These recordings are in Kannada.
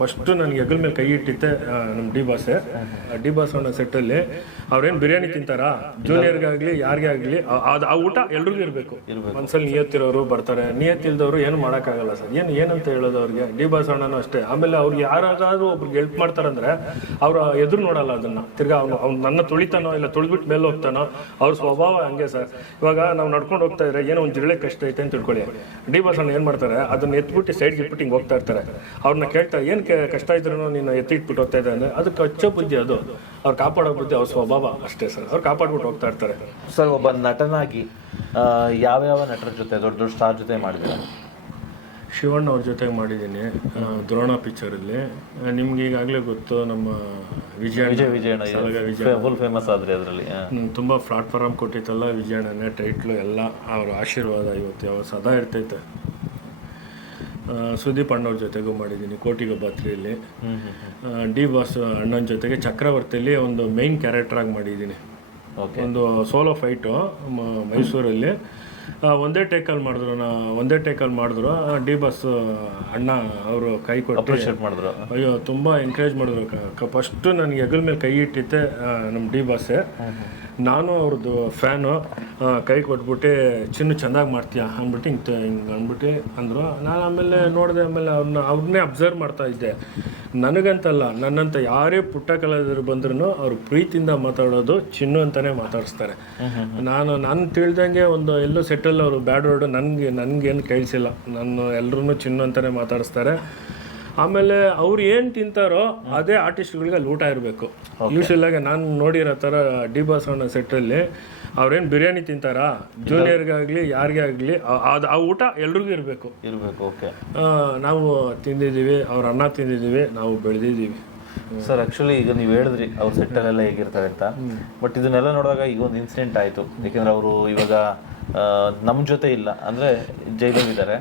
ಫಸ್ಟು ನನಗೆ ಹೆಗಲ ಮೇಲೆ ಕೈ ಇಟ್ಟಿದ್ದೆ ನಮ್ಮ ಡಿ ಬಾಸೆ. ಡಿ ಬಾಸ್ ಅನ್ನೋ ಸೆಟ್ಟಲ್ಲಿ ಅವ್ರೇನು ಬಿರಿಯಾನಿ ತಿಂತಾರಾ? ಜೂನಿಯರ್ಗಾಗಲಿ ಯಾರಿಗೇ ಆಗಲಿ ಅದು ಆ ಊಟ ಎಲ್ರಿಗೂ ಇರಬೇಕು. ಮನ್ಸಲ್ಲಿ ನಿಯತ್ತಿರೋರು ಬರ್ತಾರೆ. ನಿಯತ್ತಿಲ್ದವರು ಏನು ಮಾಡೋಕ್ಕಾಗಲ್ಲ ಸರ್. ಏನು ಏನಂತ ಹೇಳೋದು ಅವ್ರಿಗೆ? ಡಿ ಬಾಸ್ ಅಣ್ಣನೂ ಅಷ್ಟೇ. ಆಮೇಲೆ ಅವ್ರಿಗೆ ಯಾರಾದರೂ ಒಬ್ರಿಗೆ ಹೆಲ್ಪ್ ಮಾಡ್ತಾರಂದ್ರೆ ಅವ್ರು ಎದುರು ನೋಡಲ್ಲ ಅದನ್ನು. ತಿರ್ಗಾ ಅವನು ಅವ್ನು ನನ್ನ ತುಳಿತಾನೋ ಇಲ್ಲ ತುಳಿದ್ಬಿಟ್ಟು ಮೇಲೆ ಹೋಗ್ತಾನೋ ಅವ್ರ ಸ್ವಭಾವ ಹಂಗೆ ಸರ್. ಇವಾಗ ನಾವು ನಡ್ಕೊಂಡು ಹೋಗ್ತಾ ಇದ್ರೆ ಏನೋ ಒಂದು ಜಿರಳೆ ಕಷ್ಟ ಐತೆ ಅಂತ ತಿಳ್ಕೊಳ್ಳಿ. ಡಿ ಬಾಸ್ ಅಣ್ಣ ಏನು ಮಾಡ್ತಾರೆ? ಅದನ್ನ ಎತ್ಬಿಟ್ಟು ಸೈಡ್ಗೆ ಇಟ್ಬಿಟ್ಟು ಹಿಂಗೆ ಹೋಗ್ತಾ ಇರ್ತಾರೆ. ಅವ್ರನ್ನ ಕೇಳ್ತಾರೆ ಏನು ಕಷ್ಟ ಇದ್ರು ನೀನು ಎತ್ತಿಟ್ಬಿಟ್ಟು ಹೋಗ್ತಾ ಇದ್ದೆ ಅದಕ್ಕೆ ಅದು ಕಚ್ಚೋ ಬುದ್ಧಿ ಅದು. ಅವ್ರು ಕಾಪಾಡೋ ಬುದ್ಧಿ ಅವ್ರ ಸ್ವಭಾವ ಅಷ್ಟೇ ಸರ್. ಅವ್ರು ಕಾಪಾಡ್ಬಿಟ್ಟು ಹೋಗ್ತಾ ಇರ್ತಾರೆ. ಸರ್ ಒಬ್ಬ ನಟನಾಗಿ ಯಾವ್ಯಾವ ನಟರ ಜೊತೆ ದೊಡ್ಡ ದೊಡ್ಡ ಸ್ಟಾರ್ ಜೊತೆ ಮಾಡಿದ್ರೆ ಶಿವಣ್ಣ ಅವ್ರ ಜೊತೆಗೆ ಮಾಡಿದ್ದೀನಿ. ದ್ರೋಣ ಪಿಕ್ಚರಲ್ಲಿ ನಿಮ್ಗೆ ಈಗಾಗಲೇ ಗೊತ್ತು ನಮ್ಮ ವಿಜಯ ವಿಜಯ್ ವಿಜಯ ಫುಲ್ ಫೇಮಸ್ ಆದರೆ ಅದರಲ್ಲಿ ತುಂಬ ಪ್ಲಾಟ್ಫಾರ್ಮ್ ಕೊಟ್ಟಿತ್ತಲ್ಲ ವಿಜಯಣ್ಣನೇ ಟೈಟ್ಲು ಎಲ್ಲ ಅವ್ರ ಆಶೀರ್ವಾದ ಇವತ್ತು ಯಾವ ಸದಾ ಇರ್ತೈತೆ. ಸುದೀಪ್ ಅಣ್ಣವ್ರ ಜೊತೆಗೂ ಮಾಡಿದ್ದೀನಿ ಕೋಟಿಗೊಬ್ಬ ತ್ರೀಯಲ್ಲಿ ಡಿ ಬಾಸ್ ಅಣ್ಣನ ಜೊತೆಗೆ ಚಕ್ರವರ್ತಿಯಲ್ಲಿ ಒಂದು ಮೈನ್ ಕ್ಯಾರೆಕ್ಟರಾಗಿ ಮಾಡಿದ್ದೀನಿ. ಓಕೆ ಒಂದು ಸೋಲೋ ಫೈಟು ಮೈಸೂರಲ್ಲಿ. ಒಂದೇ ಟೇಕಲ್ಲಿ ಮಾಡಿದ್ರು ನಾ ಒಂದೇ ಟೇಕಲ್ಲಿ ಮಾಡಿದ್ರು. ಡಿ ಬಾಸ್ ಅಣ್ಣ ಅವರು ಕೈ ಕೊಟ್ಟು ಮಾಡಿದ್ರು. ಅಯ್ಯೋ ತುಂಬ ಎನ್ಕರೇಜ್ ಮಾಡಿದ್ರು. ಫಸ್ಟು ನನಗೆ ಹೆಗಲ ಮೇಲೆ ಕೈ ಇಟ್ಟಿದ್ದೆ ನಮ್ಮ ಡಿ ಬಸ್ಸೇ ನಾನು ಅವ್ರದ್ದು ಫ್ಯಾನು ಕೈ ಕೊಟ್ಬಿಟ್ಟು ಚಿನ್ನು ಚೆನ್ನಾಗಿ ಮಾಡ್ತೀಯ? ಅಂದ್ಬಿಟ್ಟು ಹಿಂಗೆ ಹಿಂಗೆ ಅಂದ್ಬಿಟ್ಟು ಅಂದರು. ನಾನು ಆಮೇಲೆ ನೋಡಿದೆ ಆಮೇಲೆ ಅವ್ರನ್ನ ಅವ್ರನ್ನೇ ಅಬ್ಸರ್ವ್ ಮಾಡ್ತಾ ಇದ್ದೆ. ನನಗಂತಲ್ಲ ನನ್ನಂತ ಯಾರೇ ಪುಟ್ಟ ಕಲಾವಿದರು ಬಂದ್ರೂ ಅವ್ರು ಪ್ರೀತಿಯಿಂದ ಮಾತಾಡೋದು ಚಿನ್ನು ಅಂತಲೇ ಮಾತಾಡಿಸ್ತಾರೆ. ನಾನು ನಾನು ತಿಳಿದಂಗೆ ಒಂದು ಎಲ್ಲೋ ಸೆಟ್ಟಲ್ಲಿ ಅವರು ಬ್ಯಾಡ್ ವರ್ಡ್ ನನಗೆ ನನಗೇನು ಕೇಳಿಸಿಲ್ಲ. ನಾನು ಎಲ್ಲರೂ ಚಿನ್ನು ಅಂತಲೇ ಮಾತಾಡಿಸ್ತಾರೆ. ಆಮೇಲೆ ಅವ್ರು ಏನು ತಿಂತಾರೋ ಅದೇ ಆರ್ಟಿಸ್ಟ್ಗಳಿಗೆ ಅಲ್ಲಿ ಊಟ ಇರಬೇಕು. ಯೂಶಲ್ ಆಗಿ ನಾನು ನೋಡಿರೋ ಥರ ಡಿ ಬಾಸ್ ಅನ್ನೋ ಸೆಟ್ಟಲ್ಲಿ ಅವ್ರೇನು ಬಿರಿಯಾನಿ ತಿಂತಾರಾ? ಜೂನಿಯರ್ಗಾಗಲಿ ಯಾರಿಗೇ ಆಗಲಿ ಅದು ಆ ಊಟ ಎಲ್ರಿಗೂ ಇರಬೇಕು. ಇರಬೇಕು ಓಕೆ ನಾವು ತಿಂದಿದ್ದೀವಿ ಅವ್ರ ಅನ್ನ ತಿಂದಿದ್ದೀವಿ ನಾವು ಬೆಳೆದಿದ್ದೀವಿ. ಸರ್ ಆ್ಯಕ್ಚುಲಿ ಈಗ ನೀವು ಹೇಳಿದ್ರಿ ಅವ್ರ ಸೆಟ್ಟಲ್ಲೆಲ್ಲ ಹೇಗಿರ್ತಾರೆ ಅಂತ. ಬಟ್ ಇದನ್ನೆಲ್ಲ ನೋಡಿದಾಗ ಈಗ ಒಂದು ಇನ್ಸಿಡೆಂಟ್ ಆಯಿತು. ಯಾಕೆಂದ್ರೆ ಅವರು ಇವಾಗ ನಮ್ಮ ಜೊತೆ ಇಲ್ಲ. ಅಂದರೆ ಜೈಲಲ್ಲಿದ್ದಾರೆ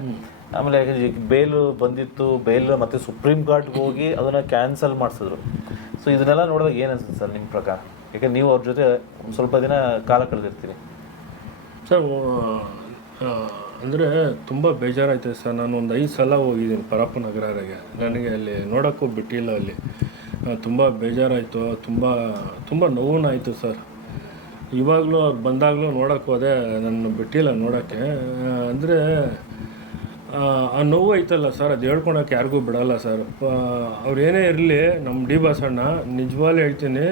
ಆಮೇಲೆ ಬೇಲ್ ಬೇಲು ಬಂದಿತ್ತು ಬೇಲ್ ಮತ್ತೆ ಸುಪ್ರೀಂ ಕೋರ್ಟ್ಗೆ ಹೋಗಿ ಅದನ್ನು ಕ್ಯಾನ್ಸಲ್ ಮಾಡಿಸಿದ್ರು. ಸೊ ಇದನ್ನೆಲ್ಲ ನೋಡಿದಾಗ ಏನು ಅನ್ಸುತ್ತೆ ಸರ್ ನಿಮ್ಮ ಪ್ರಕಾರ? ಯಾಕೆಂದ್ರೆ ನೀವು ಅವ್ರ ಜೊತೆ ಒಂದ್ ಸ್ವಲ್ಪ ದಿನ ಕಾಲ ಕಳೆದಿರ್ತೀರಿ. ಸರ್ ಅಂದರೆ ತುಂಬ ಬೇಜಾರಾಯ್ತು ಸರ್ ನಾನು ಒಂದು ಐದು ಸಲ ಹೋಗಿದ್ದೀನಿ ಪರಪ್ಪ ನಗರಗೆ ನನಗೆ ಅಲ್ಲಿ ನೋಡೋಕ್ಕೂ ಬಿಟ್ಟಿಲ್ಲ ಅಲ್ಲಿ. ತುಂಬ ಬೇಜಾರಾಯಿತು, ತುಂಬ ತುಂಬ ನೋವುನಾಯಿತು ಸರ್. ಇವಾಗಲೂ ಅವ್ರು ಬಂದಾಗಲೂ ನೋಡೋಕ್ಕೆ ಹೋದೆ ನನ್ನ ಬಿಟ್ಟಿಲ್ಲ ನೋಡೋಕ್ಕೆ. ಅಂದರೆ, ಆ ನೋವು ಐತಲ್ಲ ಸರ್, ಅದು ಹೇಳ್ಕೊಳಕ್ಕೆ ಯಾರಿಗೂ ಬಿಡಲ್ಲ ಸರ್. ಅವ್ರು ಏನೇ ಇರಲಿ ನಮ್ಮ ಡಿ ಬಾಸಣ್ಣ, ನಿಜವಾಗ್ಲೂ ಹೇಳ್ತೀನಿ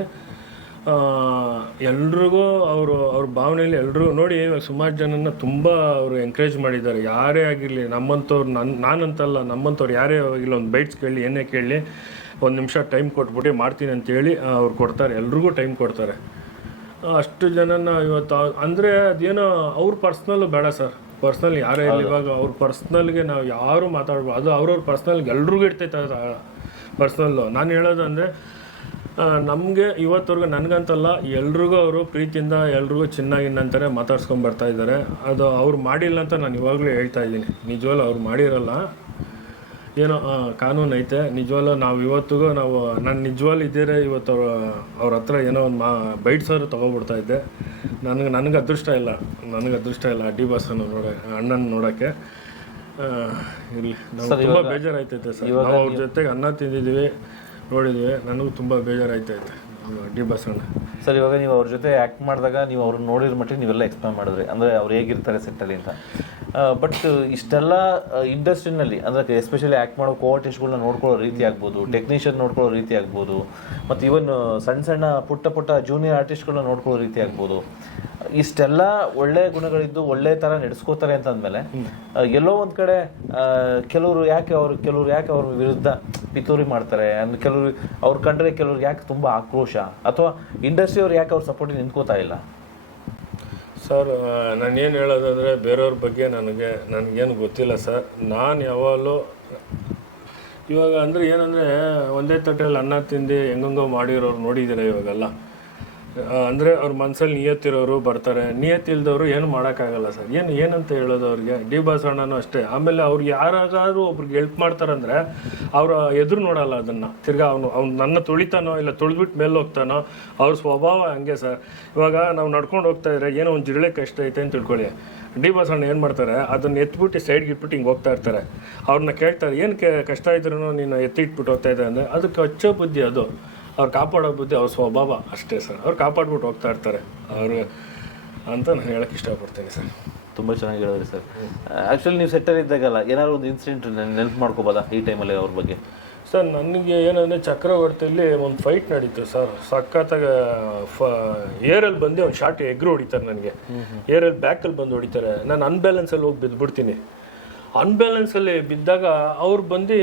ಎಲ್ರಿಗೂ ಅವರು, ಅವ್ರ ಭಾವನೆಯಲ್ಲಿ ಎಲ್ರಿಗೂ ನೋಡಿ ಸುಮಾರು ಜನನ ತುಂಬ ಅವರು ಎಂಕರೇಜ್ ಮಾಡಿದ್ದಾರೆ. ಯಾರೇ ಆಗಿರಲಿ ನಮ್ಮಂಥವ್ರು ನನ್ನ ನಾನಂತಲ್ಲ ನಮ್ಮಂಥವ್ರು ಯಾರೇ ಆಗಿಲ್ಲ ಒಂದು ಬೈಟ್ಸ್ ಕೇಳಿ, ಏನೇ ಕೇಳಲಿ ಒಂದು ನಿಮಿಷ ಟೈಮ್ ಕೊಟ್ಬಿಟ್ಟು ಮಾಡ್ತೀನಿ ಅಂತೇಳಿ ಅವ್ರು ಕೊಡ್ತಾರೆ. ಎಲ್ರಿಗೂ ಟೈಮ್ ಕೊಡ್ತಾರೆ. ಅಷ್ಟು ಜನನ ಇವತ್ತು ಅಂದರೆ ಅದೇನೋ ಅವ್ರ ಪರ್ಸ್ನಲ್ಲು ಬೇಡ ಸರ್. ಪರ್ಸ್ನಲ್ ಯಾರೇ ಇಲ್ಲ ಇವಾಗ ಅವ್ರ ಪರ್ಸ್ನಲ್ಗೆ ನಾವು ಯಾರು ಮಾತಾಡ್ಬೋದು ಅದು ಅವ್ರವ್ರ ಪರ್ಸ್ನಲ್ಗೆ ಎಲ್ರಿಗೂ ಇರ್ತೈತೆ ಪರ್ಸ್ನಲ್ಲು ನಾನು ಹೇಳೋದಂದರೆ ನಮಗೆ ಇವತ್ತವರೆಗೂ ನನಗಂತಲ್ಲ ಎಲ್ರಿಗೂ ಅವರು ಪ್ರೀತಿಯಿಂದ ಎಲ್ರಿಗೂ ಚೆನ್ನಾಗಿ ಮಾತಾಡ್ಸ್ಕೊಂಡು ಬರ್ತಾ ಇದ್ದಾರೆ. ಅದು ಅವ್ರು ಮಾಡಿಲ್ಲ ಅಂತ ನಾನು ಇವಾಗಲೂ ಹೇಳ್ತಾ ಇದ್ದೀನಿ. ನಿಜವಲ್ಲ ಅವ್ರು ಮಾಡಿರಲ್ಲ. ಏನೋ ಕಾನೂನು ಐತೆ ನಿಜವಾಲು ನಾವು ಇವತ್ತಿಗೂ ನಾವು ನಾನು ನಿಜವಲ್ಲ ಇದ್ದೀರೇ ಇವತ್ತು ಅವ್ರ ಅವ್ರ ಹತ್ರ ಏನೋ ಒಂದು ಮಾ ಬೈಟ್ಸೋರು ತೊಗೊಬಿಡ್ತಾ ಇದ್ದೆ. ನನಗೆ ನನಗೆ ಅದೃಷ್ಟ ಇಲ್ಲ ನನಗೆ ಅದೃಷ್ಟ ಇಲ್ಲ ಅಡ್ಡಿ ಬಾಸನ್ನು ನೋಡ ಅಣ್ಣನ ನೋಡೋಕ್ಕೆ. ಇಲ್ಲಿ ನಮ್ಗೆ ತುಂಬ ಬೇಜಾರಾಯ್ತೈತೆ ಸರ್. ನಾವು ಅವ್ರ ಜೊತೆಗೆ ಅನ್ನ ತಿಂದಿದ್ದೀವಿ ನೋಡಿದ್ವಿ ನನಗೂ ತುಂಬ ಬೇಜಾರಾಯ್ತೈತೆ ಅಡ್ಡಿ ಬಾಸ್ ಅಣ್ಣ ಸರ್, ಇವಾಗ ನೀವು ಅವ್ರ ಜೊತೆ ಆ್ಯಕ್ಟ್ ಮಾಡಿದಾಗ ನೀವು ಅವ್ರನ್ನ ನೋಡಿರೋ ಮಟ್ಟಿಗೆ ನೀವೆಲ್ಲ ಎಕ್ಸ್ಪ್ಲೈನ್ ಮಾಡಿದ್ರಿ. ಅಂದರೆ ಅವ್ರು ಹೇಗಿರ್ತಾರೆ ಸೆಟ್ಟಲ್ಲಿ ಅಂತ. ಬಟ್ ಇಷ್ಟೆಲ್ಲ ಇಂಡಸ್ಟ್ರಿನಲ್ಲಿ ಅಂದರೆ ಎಸ್ಪೆಷಲಿ ಆ್ಯಕ್ಟ್ ಮಾಡೋ ಕೋ ಆರ್ಟಿಸ್ಟ್ಗಳನ್ನ ನೋಡ್ಕೊಳ್ಳೋ ರೀತಿ ಆಗ್ಬೋದು ಟೆಕ್ನಿಷಿಯನ್ ನೋಡ್ಕೊಳ್ಳೋ ರೀತಿ ಆಗ್ಬೋದು, ಮತ್ತು ಇವನ್ ಸಣ್ಣ ಸಣ್ಣ ಪುಟ್ಟ ಪುಟ್ಟ ಜೂನಿಯರ್ ಆರ್ಟಿಸ್ಟ್ಗಳನ್ನ ನೋಡ್ಕೊಳ್ಳೋ ರೀತಿ ಆಗ್ಬೋದು. ಇಷ್ಟೆಲ್ಲ ಒಳ್ಳೆ ಗುಣಗಳಿದ್ದು ಒಳ್ಳೆ ಥರ ನಡೆಸ್ಕೋತಾರೆ ಅಂತ ಅಂದಮೇಲೆ ಎಲ್ಲೋ ಒಂದು ಕಡೆ ಕೆಲವರು ಯಾಕೆ ಅವರು, ಕೆಲವರು ಯಾಕೆ ಅವ್ರ ವಿರುದ್ಧ ಪಿತೂರಿ ಮಾಡ್ತಾರೆ? ಅಂದ್ರೆ ಕೆಲವರು, ಅವ್ರು ಕಂಡ್ರೆ ಕೆಲವ್ರು ಯಾಕೆ ತುಂಬ ಆಕ್ರೋಶ? ಅಥವಾ ಇಂಡಸ್ಟ್ರಿ ಅವ್ರು ಯಾಕೆ ಅವ್ರ ಸಪೋರ್ಟ್ ನಿಂತ್ಕೋತಾ ಇಲ್ಲ? ಸರ್ ನಾನು ಏನು ಹೇಳೋದಂದರೆ ಬೇರೆಯವ್ರ ಬಗ್ಗೆ ನನಗೆ, ನನಗೇನು ಗೊತ್ತಿಲ್ಲ ಸರ್. ನಾನು ಯಾವಾಗಲೂ, ಇವಾಗ ಅಂದರೆ ಏನಂದರೆ, ಒಂದೇ ತಟ್ಟೆಯಲ್ಲಿ ಅನ್ನ ತಿಂದು ಹೆಂಗಂಗೋ ಮಾಡಿರೋರು ನೋಡಿದ್ದೀರ ಇವಾಗೆಲ್ಲ. ಅಂದ್ರೆ ಅವ್ರ ಮನ್ಸಲ್ಲಿ ನಿಯತ್ತಿರೋರು ಬರ್ತಾರೆ. ನಿಯತ್ತಿಲ್ದವರು ಏನು ಮಾಡೋಕ್ಕಾಗಲ್ಲ ಸರ್. ಏನು, ಏನಂತ ಹೇಳೋದು ಅವ್ರಿಗೆ? ಡಿ ಬಸವಣ್ಣನೂ ಅಷ್ಟೇ. ಆಮೇಲೆ ಅವ್ರಿಗೆ ಯಾರಾದರೂ ಒಬ್ರಿಗೆ ಹೆಲ್ಪ್ ಮಾಡ್ತಾರಂದ್ರೆ ಅವ್ರ ಎದುರು ನೋಡಲ್ಲ ಅದನ್ನ. ತಿರ್ಗಾ ಅವನು, ಅವ್ನು ನನ್ನ ತುಳಿತಾನೋ ಇಲ್ಲ ತುಳಿದ್ಬಿಟ್ಟು ಮೇಲೆ ಹೋಗ್ತಾನೋ, ಅವ್ರ ಸ್ವಭಾವ ಹಂಗೆ ಸರ್. ಇವಾಗ ನಾವು ನಡ್ಕೊಂಡು ಹೋಗ್ತಾ ಇದ್ರೆ ಏನೋ ಒಂದು ಜಿರಳೆ ಕಷ್ಟ ಐತೆ ಅಂತ ತಿಳ್ಕೊಳ್ಳಿ. ಡಿ ಬಸವಣ್ಣ ಏನು ಮಾಡ್ತಾರೆ? ಅದನ್ನ ಎತ್ಬಿಟ್ಟು ಸೈಡ್ಗೆ ಇಟ್ಬಿಟ್ಟು ಹಿಂಗೆ ಹೋಗ್ತಾ ಇರ್ತಾರೆ. ಅವ್ರನ್ನ ಕೇಳ್ತಾರೆ, ಏನು ಕಷ್ಟ ಇದ್ರೂ ನೀನು ಎತ್ತಿಟ್ಬಿಟ್ಟು ಹೋಗ್ತಾ ಇದ್ದೆ ಅಂದರೆ, ಅದಕ್ಕೆ ಅಚ್ಚ ಬುದ್ಧಿ ಅದು. ಅವ್ರು ಕಾಪಾಡೋ ಬುದ್ಧಿ ಅವ್ರ ಸ್ವಭಾವ ಅಷ್ಟೇ ಸರ್. ಅವ್ರು ಕಾಪಾಡ್ಬಿಟ್ಟು ಹೋಗ್ತಾ ಇರ್ತಾರೆ. ಅವರು ಅಂತ ನಾನು ಹೇಳಕ್ಕೆ ಇಷ್ಟಪಡ್ತೀನಿ ಸರ್. ತುಂಬ ಚೆನ್ನಾಗಿ ಹೇಳಿದ್ರಿ ಸರ್. ಆ್ಯಕ್ಚುಲಿ ನೀವು ಸೆಟ್ಟರ್ ಇದ್ದಾಗಲ್ಲ ಏನಾದ್ರು ಒಂದು ಇನ್ಸಿಡೆಂಟ್ ನೆನಪು ಮಾಡ್ಕೋಬೋದಾ ಈ ಟೈಮಲ್ಲಿ ಅವ್ರ ಬಗ್ಗೆ? ಸರ್ ನನಗೆ ಏನಂದರೆ ಚಕ್ರವರ್ತಿಯಲ್ಲಿ ಒಂದು ಫೈಟ್ ನಡೀತು ಸರ್. ಸಖತ್ತಾಗ ಫ ಏರಲ್ಲಿ ಬಂದು ಒಂದು ಶಾರ್ಟ್ ಎಗ್ರು ಹೊಡಿತಾರೆ ನನಗೆ. ಏರಲ್ಲಿ ಬ್ಯಾಕಲ್ಲಿ ಬಂದು ಹೊಡಿತಾರೆ. ನಾನು ಅನ್ಬ್ಯಾಲೆನ್ಸಲ್ಲಿ ಹೋಗಿ ಬಿದ್ದುಬಿಡ್ತೀನಿ ಅನ್ಬ್ಯಾಲೆನ್ಸಲ್ಲಿ ಬಿದ್ದಾಗ ಅವ್ರು ಬಂದು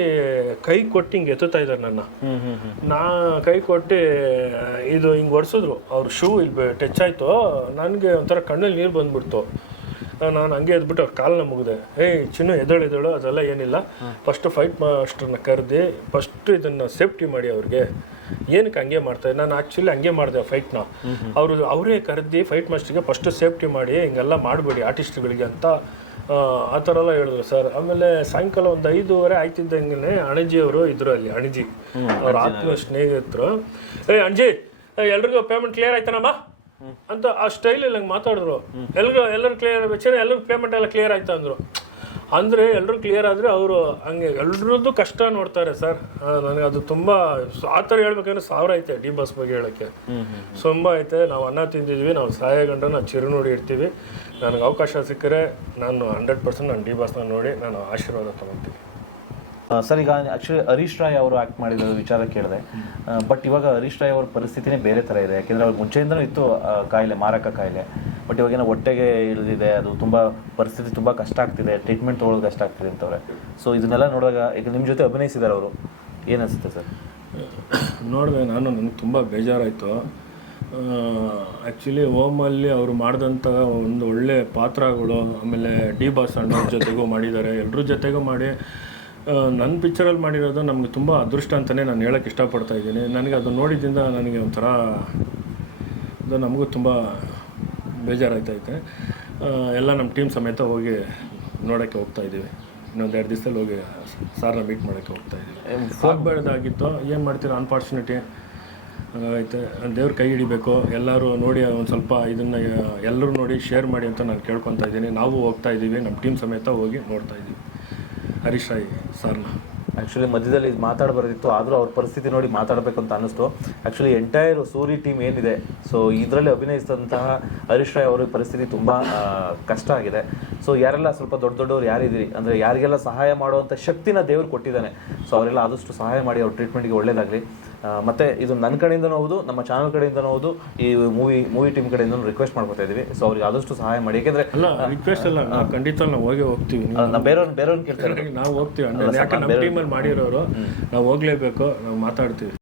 ಕೈ ಕೊಟ್ಟು ಹಿಂಗೆ ಎತ್ತುತ್ತಾ ಇದ್ದಾರೆ ನನ್ನ. ನಾ ಕೈ ಕೊಟ್ಟು ಇದು ಹಿಂಗೆ ಒರೆಸಿದ್ರು. ಅವ್ರ ಶೂ ಇಲ್ಲಿ ಟಚ್ ಆಯಿತು. ನನಗೆ ಒಂಥರ ಕಣ್ಣಲ್ಲಿ ನೀರು ಬಂದ್ಬಿಡ್ತು. ನಾನು ಹಂಗೆ ಎದ್ಬಿಟ್ಟು ಅವ್ರ ಕಾಲನ್ನ ಮುಗಿದೆ. ಏಯ್ ಚಿನ್ನು ಎದಳು ಎದಳು ಅದೆಲ್ಲ ಏನಿಲ್ಲ. ಫಸ್ಟ್ ಫೈಟ್ ಮಾಸ್ಟರ್ನ ಕರೆದು ಫಸ್ಟ್ ಇದನ್ನು ಸೇಫ್ಟಿ ಮಾಡಿ ಅವ್ರಿಗೆ. ಏನಕ್ಕೆ ಹಂಗೆ ಮಾಡ್ತಾರೆ ನಾನು ಆ್ಯಕ್ಚುಲಿ ಹಂಗೆ ಮಾಡಿದೆ ಫೈಟ್ನ ಅವರು ಅವರೇ ಕರೆದು ಫೈಟ್ ಮಾಸ್ಟರ್ಗೆ ಫಸ್ಟ್ ಸೇಫ್ಟಿ ಮಾಡಿ ಹಿಂಗೆಲ್ಲ ಮಾಡಬೇಡಿ ಆರ್ಟಿಸ್ಟ್ಗಳಿಗೆ ಅಂತ ಆ, ಥರ ಎಲ್ಲ ಹೇಳಿದ್ರು ಸರ್. ಆಮೇಲೆ ಸಾಯಂಕಾಲ ಒಂದು ಐದೂವರೆ ಆಯ್ತಿದ್ದಂಗೆ ಅಣಜಿ ಅವರು ಇದ್ರು ಅಲ್ಲಿ ಅಣಜಿ. ಅವ್ರ ಆತ್ಮ ಸ್ನೇಹಿತರು. ಏ ಅಣಜಿ ಎಲ್ರಿಗೂ ಪೇಮೆಂಟ್ ಕ್ಲಿಯರ್ ಆಯ್ತಾನಮ್ಮ ಅಂತ ಆ ಸ್ಟೈಲಲ್ಲಿ ಹಂಗೆ ಮಾತಾಡಿದ್ರು. ಎಲ್ರಿಗೂ ಎಲ್ಲರೂ ಕ್ಲಿಯರ್ ವೆಚ್ಚನ ಎಲ್ಲರಿಗೂ ಪೇಮೆಂಟ್ ಎಲ್ಲ ಕ್ಲಿಯರ್ ಆಯ್ತಾ ಅಂದರು. ಅಂದರೆ ಎಲ್ಲರೂ ಕ್ಲಿಯರ್ ಆದರೆ ಅವರು ಹಂಗೆ ಎಲ್ರದ್ದು ಕಷ್ಟ ನೋಡ್ತಾರೆ ಸರ್. ನನಗೆ ಅದು ತುಂಬ ಆ ಥರ ಹೇಳ್ಬೇಕಂದ್ರೆ ಸಾವಿರ ಐತೆ ಡಿ ಬಸ್ ಬಗ್ಗೆ ಹೇಳೋಕ್ಕೆ. ತುಂಬ ಐತೆ. ನಾವು ಅನ್ನ ತಿಂದಿದ್ವಿ ನಾವು ಸಹಾಯ ಗಂಡ ನಾವು ಚಿರುನುಡಿ ಇರ್ತೀವಿ. ನನಗೆ ಅವಕಾಶ ಸಿಕ್ಕರೆ ನಾನು ಹಂಡ್ರೆಡ್ ಪರ್ಸೆಂಟ್ ನಾನು ಡಿ ಬಾಸ್ನ ನೋಡಿ ನಾನು ಆಶೀರ್ವಾದ ತೊಗೊತೀನಿ ಸರ್ ಈಗ ಆ್ಯಕ್ಚುಲಿ ಹರೀಶ್ ರಾಯ್ ಅವರು ಆ್ಯಕ್ಟ್ ಮಾಡಿದ ವಿಚಾರ ಕೇಳಿದೆ. ಬಟ್ ಇವಾಗ ಹರೀಶ್ ರಾಯ್ ಅವ್ರ ಪರಿಸ್ಥಿತಿನೇ ಬೇರೆ ಥರ ಇದೆ. ಯಾಕೆಂದರೆ ಅವ್ರಿಗೆ ಮುಂಚೆಯಿಂದನೂ ಇತ್ತು ಕಾಯಿಲೆ ಮಾರಕ ಕಾಯಿಲೆ. ಬಟ್ ಇವಾಗೇನೋ ಹೊಟ್ಟೆಗೆ ಇಳಿದಿದೆ, ಅದು ತುಂಬ ಪರಿಸ್ಥಿತಿ ತುಂಬ ಕಷ್ಟ ಆಗ್ತಿದೆ ಟ್ರೀಟ್ಮೆಂಟ್ ತೊಗೊಳೋದು ಕಷ್ಟ ಆಗ್ತಿದೆ ಅಂತವ್ರೆ. ಸೊ ಇದನ್ನೆಲ್ಲ ನೋಡಿದಾಗ ಈಗ ನಿಮ್ಮ ಜೊತೆ ಅಭಿನಯಿಸಿದ್ದಾರೆ ಅವರು. ಏನು ಅನಿಸುತ್ತೆ ಸರ್? ನೋಡಿದೆ, ನಾನು ನನಗೆ ತುಂಬ ಬೇಜಾರಾಯಿತು. ಆ್ಯಕ್ಚುಲಿ ಓಮಲ್ಲಿ ಅವರು ಮಾಡಿದಂಥ ಒಂದು ಒಳ್ಳೆ ಪಾತ್ರಗಳು, ಆಮೇಲೆ ಡಿ ಬಾಸ್ ಅಣ್ಣವ್ರ ಜೊತೆಗೂ ಮಾಡಿದ್ದಾರೆ. ಎಲ್ಲರ ಜೊತೆಗೂ ಮಾಡಿ ನನ್ನ ಪಿಕ್ಚರಲ್ಲಿ ಮಾಡಿರೋದು ನಮಗೆ ತುಂಬ ಅದೃಷ್ಟ ಅಂತಲೇ ನಾನು ಹೇಳೋಕ್ಕೆ ಇಷ್ಟಪಡ್ತಾ ಇದ್ದೀನಿ. ನನಗೆ ಅದು ನೋಡಿದ್ದರಿಂದ ನನಗೆ ಒಂಥರ ಅದು ನಮಗೂ ತುಂಬ ಬೇಜಾರಾಯ್ತೈತೆ. ಆ, ಎಲ್ಲ ನಮ್ಮ ಟೀಮ್ ಸಮೇತ ಹೋಗಿ ನೋಡೋಕ್ಕೆ ಹೋಗ್ತಾ ಇದ್ದೀವಿ. ಇನ್ನೊಂದು ಎರಡು ದಿವಸದಲ್ಲಿ ಹೋಗಿ ಸಾರ್ನ ಮೀಟ್ ಮಾಡೋಕ್ಕೆ ಹೋಗ್ತಾ ಇದ್ದೀವಿ. ಹೋಗ್ಬೇಡ್ದಾಗಿತ್ತು ಏನು ಮಾಡ್ತೀರಾ? ಅನ್ಫಾರ್ಚುನೇಟಿ ಐತೆ ದೇವ್ರ ಕೈ ಹಿಡಿಬೇಕು. ಎಲ್ಲರೂ ನೋಡಿ ಒಂದು ಸ್ವಲ್ಪ ಇದನ್ನು ಎಲ್ಲರೂ ನೋಡಿ ಶೇರ್ ಮಾಡಿ ಅಂತ ನಾನು ಕೇಳ್ಕೊತಾ ಇದ್ದೀನಿ. ನಾವು ಹೋಗ್ತಾ ಇದ್ದೀವಿ. ನಮ್ಮ ಟೀಮ್ ಸಮೇತ ಹೋಗಿ ನೋಡ್ತಾ ಇದ್ದೀವಿ. ಹರೀಶ್ ರಾಯ್ ಸರ್ನ. ಆ್ಯಕ್ಚುಲಿ ಮಧ್ಯದಲ್ಲಿ ಮಾತಾಡಬಾರ್ದಿತ್ತು, ಆದರೂ ಅವ್ರ ಪರಿಸ್ಥಿತಿ ನೋಡಿ ಮಾತಾಡಬೇಕು ಅಂತ ಅನ್ನಿಸ್ತು. ಆ್ಯಕ್ಚುಲಿ ಎಂಟೈರ್ ಸೂರಿ ಟೀಮ್ ಏನಿದೆ ಸೊ ಇದರಲ್ಲಿ ಅಭಿನಯಿಸಿದಂತಹ ಹರೀಶ್ ರಾಯ್ ಅವ್ರಿಗೆ ಪರಿಸ್ಥಿತಿ ತುಂಬ ಕಷ್ಟ ಆಗಿದೆ. ಸೊ ಯಾರೆಲ್ಲ ಸ್ವಲ್ಪ ದೊಡ್ಡ ದೊಡ್ಡವ್ರು ಯಾರಿದ್ದೀರಿ? ಅಂದರೆ ಯಾರಿಗೆಲ್ಲ ಸಹಾಯ ಮಾಡುವಂಥ ಶಕ್ತಿನ ದೇವರು ಕೊಟ್ಟಿದ್ದಾನೆ. ಸೊ ಅವರೆಲ್ಲ ಆದಷ್ಟು ಸಹಾಯ ಮಾಡಿ ಅವ್ರ ಟ್ರೀಟ್ಮೆಂಟ್ಗೆ ಒಳ್ಳೇದಾಗಲಿ. ಮತ್ತೆ ಇದು ನನ್ನ ಕಡೆಯಿಂದನೂ ಹೌದು ನಮ್ಮ ಚಾನಲ್ ಕಡೆಯಿಂದನೂ ಹೌದು ಈ ಮೂವಿ ಮೂವಿ ಟೀಮ್ ಕಡೆಯಿಂದ ರಿಕ್ವೆಸ್ಟ್ ಮಾಡ್ಕೊತಾ ಇದೀವಿ. ಸೊ ಅವ್ರಿಗೆ ಆದಷ್ಟು ಸಹಾಯ ಮಾಡಿ. ಯಾಕೆಂದ್ರೆ ರಿಕ್ವೆಸ್ಟ್ ಅಲ್ಲ ನಾವು ಖಂಡಿತ ನಾವು ಹೋಗಿ ಹೋಗ್ತೀವಿ. ಬೇರೆಯವ್ರು ಬೇರೆಯವ್ರನ್ನ ಕೇಳ್ತಾರೆ. ನಾವು ಹೋಗ್ತೀವಿ. ಅಂದ್ರೆ ಯಾಕಂದ್ರೆ ನಮ್ಮ ಟೀಮಲ್ಲಿ ಮಾಡಿರೋರು ನಾವು ಹೋಗ್ಲೇಬೇಕು ನಾವು ಮಾತಾಡ್ತೀವಿ.